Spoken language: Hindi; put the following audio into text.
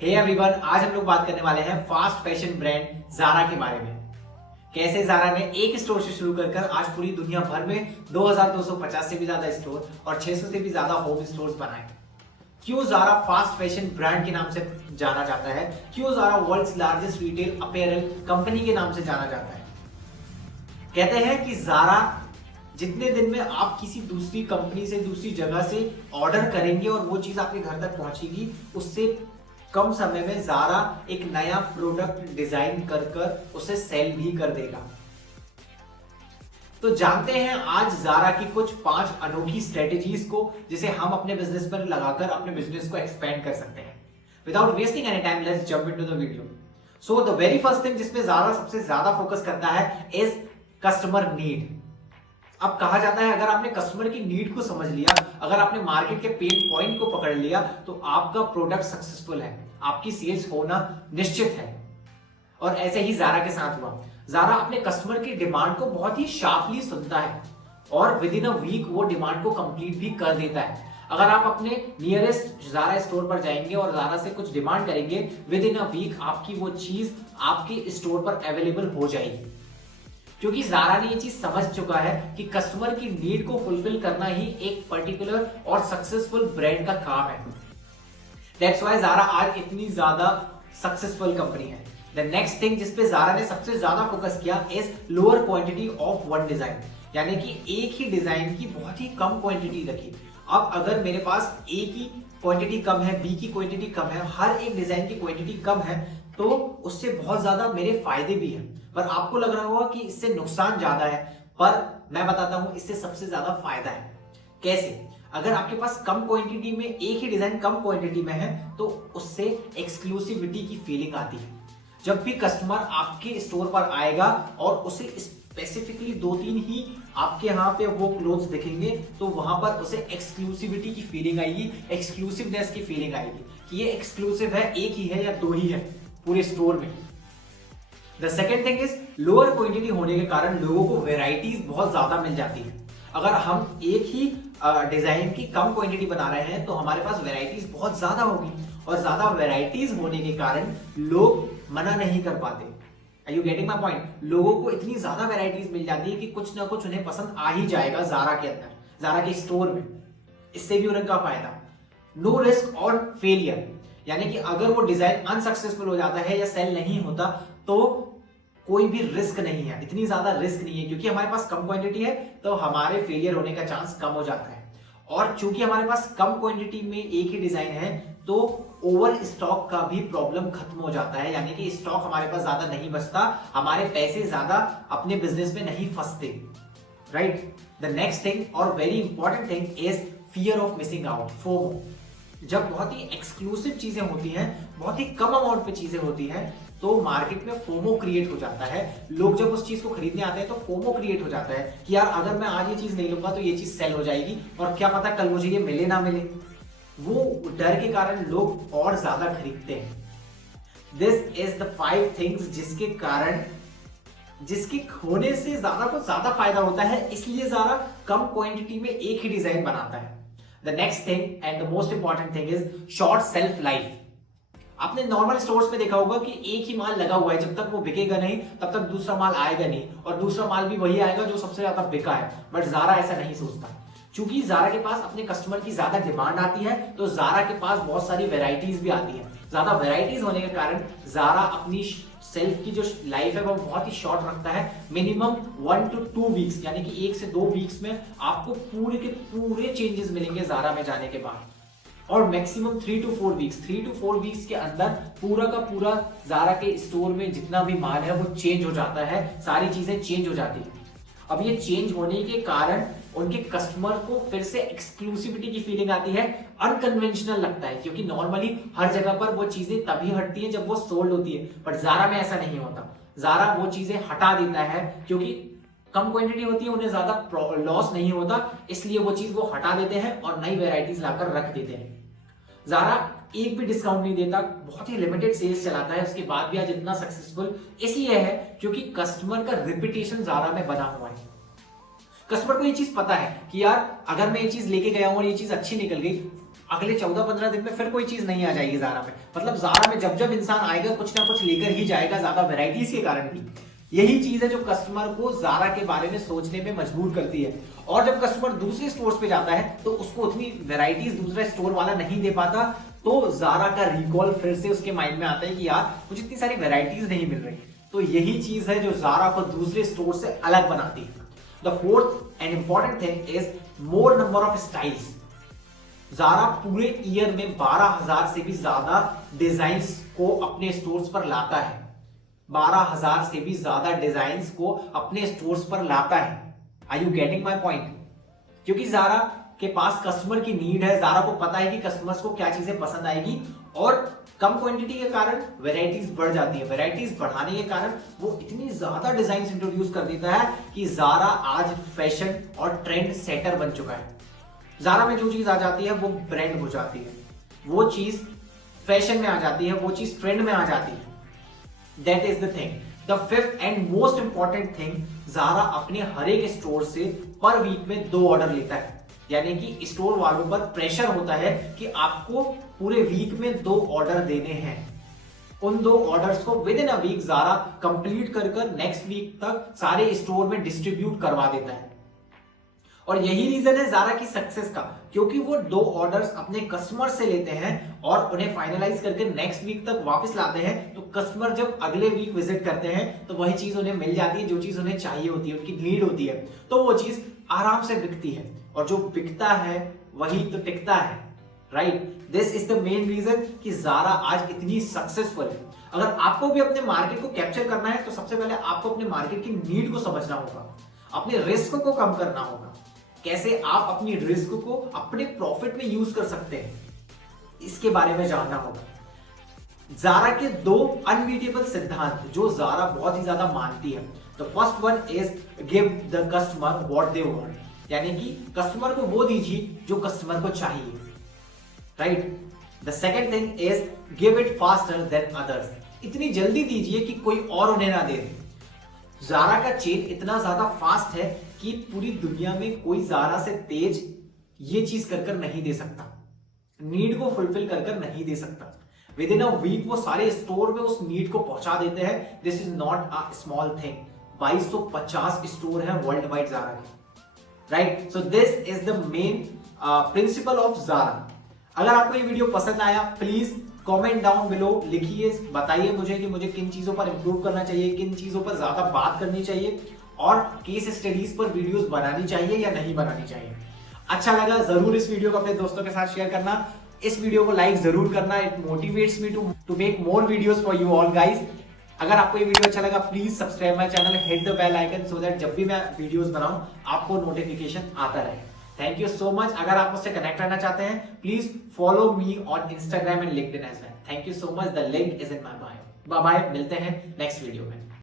हे एवरीवन, आज हम लोग बात करने वाले हैं फास्ट फैशन ब्रांड जारा के बारे में। कैसे जारा ने एक स्टोर से शुरू कर आज पूरी दुनिया भर में 2250 से भी ज्यादा स्टोर और 600 से भी ज्यादा होम स्टोर्स बनाए। क्यों जारा फास्ट फैशन ब्रांड के नाम से जाना जाता है? क्यों Zara world's largest retail apparel company के नाम से जाना जाता है? कहते हैं कि जारा जितने दिन में आप किसी दूसरी कंपनी से दूसरी जगह से ऑर्डर करेंगे और वो चीज आपके घर तक पहुंचेगी, उससे कम समय में जारा एक नया प्रोडक्ट डिजाइन कर उसे सेल भी कर देगा। तो जानते हैं आज जारा की कुछ 5 अनोखी स्ट्रेटेजीज को जिसे हम अपने बिजनेस पर लगाकर अपने बिजनेस को एक्सपेंड कर सकते हैं। Without wasting any time, let's jump into the video. So the very first thing जिसपे जारा सबसे ज्यादा फोकस करता है इज कस्टमर नीड। अब कहा जाता है अगर आपने कस्टमर की नीड को समझ लिया, अगर आपने मार्केट के पेन पॉइंट को पकड़ लिया, तो आपका प्रोडक्ट सक्सेसफुल है, आपकी सेल्स होना निश्चित है। और ऐसे ही जारा के साथ हुआ। जारा अपने कस्टमर की डिमांड को बहुत ही शार्पली सुनता है और विद इन अ वीक वो डिमांड को कंप्लीट भी कर देता है। अगर आप अपने नियरेस्ट जारा स्टोर पर जाएंगे और जारा से कुछ डिमांड करेंगे, विद इन अ वीक आपकी वो चीज आपके स्टोर पर अवेलेबल हो जाएगी, क्योंकि जारा ने ये चीज समझ चुका है कि कस्टमर की नीड को फुलफिल करना ही एक पर्टिकुलर और सक्सेसफुल ब्रांड का काम है। दैट्स व्हाई जारा आज इतनी ज्यादा सक्सेसफुल कंपनी है। द नेक्स्ट थिंग जिसपे जारा ने सबसे ज्यादा फोकस किया is lower quantity of one design, यानी कि एक ही डिजाइन की बहुत ही कम क्वांटिटी रखी। अब अगर मेरे पास ए की क्वांटिटी कम है, बी की क्वांटिटी कम है, हर एक डिजाइन की क्वांटिटी कम है, तो उससे बहुत ज्यादा मेरे फायदे भी हैं। पर आपको लग रहा होगा कि इससे नुकसान ज्यादा है, पर मैं बताता हूं इससे सबसे ज्यादा फायदा है। कैसे? अगर आपके पास कम क्वांटिटी में एक ही डिजाइन कम क्वांटिटी में है, तो उससे एक्सक्लूसिविटी की फीलिंग आती है। जब भी कस्टमर आपके स्टोर पर आएगा और उसे स्पेसिफिकली 2-3 ही आपके यहाँ पे वो क्लोथ्स दिखेंगे, तो वहां पर उसे एक्सक्लूसिविटी की फीलिंग आएगी, एक्सक्लूसिवनेस की फीलिंग आएगी कि ये एक्सक्लूसिव है, एक ही है या 2 ही है पूरे स्टोर में। The second thing is lower quantity होने के कारण लोगों को वेराइटीज बहुत ज्यादा मिल जाती है। अगर हम एक ही डिजाइन की कम क्वांटिटी बना रहे हैं, तो हमारे पास वेराइटीज बहुत ज्यादा होगी और ज्यादा वेराइटीज होने के कारण लोग मना नहीं कर पाते। Are you getting my point? लोगों को इतनी ज्यादा वेराइटीज मिल जाती है कि कुछ ना कुछ उन्हें पसंद आ ही जाएगा जारा के अंदर, जारा के स्टोर में। इससे भी उनका फायदा। नो रिस्क और फेलियर, यानी कि अगर वो डिजाइन अनसक्सेसफुल हो जाता है या सेल नहीं होता, तो कोई भी रिस्क नहीं है, इतनी ज्यादा रिस्क नहीं है, क्योंकि हमारे पास कम क्वांटिटी है तो हमारे फेलियर होने का चांस कम हो जाता है। और चूंकि हमारे पास कम क्वांटिटी में एक ही डिजाइन है, तो ओवर स्टॉक का भी प्रॉब्लम खत्म हो जाता है, यानी कि स्टॉक हमारे पास ज्यादा नहीं बचता, हमारे पैसे ज्यादा अपने बिजनेस में नहीं फंसते। राइट? द नेक्स्ट थिंग और very important thing is fear of missing out, FOMO. जब बहुत ही एक्सक्लूसिव चीजें होती हैं, बहुत ही कम अमाउंट पे चीजें होती हैं, तो मार्केट में फोमो क्रिएट हो जाता है। लोग जब उस चीज को खरीदने आते हैं तो फोमो क्रिएट हो जाता है कि यार अगर मैं आज ये चीज नहीं लूंगा तो ये चीज सेल हो जाएगी और क्या पता कल मुझे ये मिले ना मिले। वो डर के कारण लोग और ज्यादा खरीदते हैं। दिस इज द 5 थिंग्स जिसके कारण, जिसके होने से ज्यादा को ज्यादा फायदा होता है, इसलिए जारा कम क्वांटिटी में एक ही डिजाइन बनाता है। The next thing and the most important thing is short self life. आपने नॉर्मल स्टोर्स में देखा होगा कि एक ही माल लगा हुआ है, जब तक वो बिकेगा नहीं तब तक दूसरा माल आएगा नहीं, और दूसरा माल भी वही आएगा जो सबसे ज्यादा बिका है। बट जारा ऐसा नहीं सोचता। क्योंकि जारा के पास अपने कस्टमर की ज्यादा डिमांड आती है, तो जारा के पास बहुत सारी वेराइटीज भी आती है। ज्यादा वेराइटीज होने के कारण जारा अपनी सेल्फ की जो लाइफ है वो बहुत ही शॉर्ट रखता है। मिनिमम 1 to 2 वीक्स, यानी कि 1 से 2 वीक्स में आपको पूरे के पूरे चेंजेस मिलेंगे जारा में जाने के बाद। और maximum 3 to 4 weeks, 3 to 4 weeks के अंदर पूरा का पूरा जारा के स्टोर में जितना भी माल है वो चेंज हो जाता है, सारी चीजें चेंज हो जाती है। अब ये चेंज होने के कारण उनके कस्टमर को फिर से एक्सक्लूसिविटी की फीलिंग आती है, अनकन्वेंशनल लगता है, क्योंकि नॉर्मली हर जगह पर वो चीजें तभी हटती है जब वो सोल्ड होती है, बट जारा में ऐसा नहीं होता। जारा वो चीजें हटा देता है, क्योंकि कम क्वांटिटी होती है, उन्हें ज्यादा लॉस नहीं होता, इसलिए वो चीज वो हटा देते हैं और नई वेराइटीज लाकर रख देते हैं। जारा एक भी डिस्काउंट नहीं देता, बहुत ही लिमिटेड सेल्स चलाता है, उसके बाद भी आज इतना सक्सेसफुल इसलिए है क्योंकि कस्टमर का रेपुटेशन जारा में बना हुआ है। कस्टमर को ये चीज पता है कि यार अगर मैं ये चीज लेके गया हूं और ये चीज अच्छी निकल गई, अगले 14-15 दिन में फिर कोई चीज नहीं आ जाएगी ज़ारा में। मतलब ज़ारा में जब जब इंसान आएगा कुछ ना कुछ लेकर ही जाएगा, ज्यादा वेराइटीज के कारण भी। यही चीज है जो कस्टमर को ज़ारा के बारे में सोचने में मजबूर करती है। और जब कस्टमर दूसरे स्टोर्स पे जाता है तो उसको उतनी वेराइटीज दूसरा स्टोर वाला नहीं दे पाता, तो ज़ारा का रिकॉल फिर से उसके माइंड में आता है कि यार मुझे इतनी सारी वेराइटीज नहीं मिल रही। तो यही चीज है जो ज़ारा को दूसरे स्टोर से अलग बनाती है। The fourth and important thing is more number of styles. Zara पूरे ईयर में 12,000 से भी ज्यादा डिजाइन्स को अपने स्टोर्स पर लाता है। 12,000 से भी ज्यादा डिजाइन्स को अपने स्टोर्स पर लाता है। Are you getting my point? क्योंकि ज़ारा के पास कस्टमर की नीड है, ज़ारा को पता है कि कस्टमर्स को क्या चीजें पसंद आएगी, और कम क्वांटिटी के कारण वेराइटीज बढ़ जाती है। वेराइटीज बढ़ाने के कारण वो इतनी ज्यादा डिजाइन इंट्रोड्यूस कर देता है कि ज़ारा आज फैशन और ट्रेंड सेटर बन चुका है। ज़ारा में जो चीज आ जाती है वो ब्रांड हो जाती है, वो चीज फैशन में आ जाती है, वो चीज ट्रेंड में आ जाती है। That is the thing. The fifth and most important thing, Zara अपने हर एक स्टोर से पर वीक में 2 ऑर्डर लेता है। यानी कि स्टोर वालों पर प्रेशर होता है कि आपको पूरे वीक में 2 ऑर्डर देने हैं। उन 2 ऑर्डर्स को within a week Zara complete कर नेक्स्ट वीक तक सारे स्टोर में डिस्ट्रीब्यूट करवा देता है। और यही रीजन है ज़ारा की सक्सेस का, क्योंकि वो 2 ऑर्डर्स अपने कस्टमर से लेते हैं और उन्हें फाइनलाइज करके नेक्स्ट वीक तक वापस लाते हैं। तो कस्टमर जब अगले वीक विजिट करते हैं तो वही चीज उन्हें मिल जाती है जो चीज उन्हें चाहिए होती है, उनकी नीड होती है। तो वो चीज आराम से बिकती है, और जो बिकता है वही तो टिकता है, right? This is the main reason कि ज़ारा आज इतनी सक्सेसफुल है। अगर आपको भी अपने मार्केट को कैप्चर करना है तो सबसे पहले आपको अपने मार्केट की नीड को समझना होगा, अपने रिस्क को कम करना होगा, कैसे आप अपनी रिस्क को अपने प्रॉफिट में यूज कर सकते हैं, इसके बारे में जानना होगा। ज़ारा के 2 अनबीटेबल सिद्धांत जो ज़ारा बहुत ही ज्यादा मानती है। The first one is give the customer what they want, यानी कि कस्टमर को वो दीजिए जो कस्टमर को चाहिए, right? The second thing is give it faster than others, इतनी जल्दी दीजिए कि कोई और उन्हें ना दे। ज़ारा का चेन इतना ज्यादा फास्ट है कि पूरी दुनिया में कोई ज़ारा से तेज ये चीज कर नहीं दे सकता, नीड को फुलफिल कर नहीं दे सकता। विद इन अ वीक वो सारे स्टोर में उस नीड को पहुंचा देते हैं। This is not a small thing. 2250 store हैं वर्ल्ड वाइड ज़ारा के, right? So this is the main principle of Zara. अगर आपको ये वीडियो पसंद आया प्लीज कमेंट डाउन बिलो लिखिए, बताइए मुझे कि मुझे किन चीजों पर इंप्रूव करना चाहिए, किन चीजों पर ज्यादा बात करनी चाहिए, और केस स्टडीज पर वीडियोस बनानी चाहिए या नहीं बनानी चाहिए। अच्छा लगा जरूर इस वीडियो को अपने दोस्तों के साथ शेयर करना, इस वीडियो को लाइक जरूर करना। It motivates me to make more videos for you all guys. अगर आपको ये वीडियो अच्छा लगा please subscribe my channel, hit the bell icon so that जब भी मैं वीडियोस बनाऊं आपको नोटिफिकेशन आता रहे। Thank you so much. अगर आप मुझसे कनेक्ट रहना चाहते हैं please follow me on Instagram and LinkedIn as well. Thank you so much. The link is in my bio. Bye bye, मिलते हैं नेक्स्ट वीडियो में।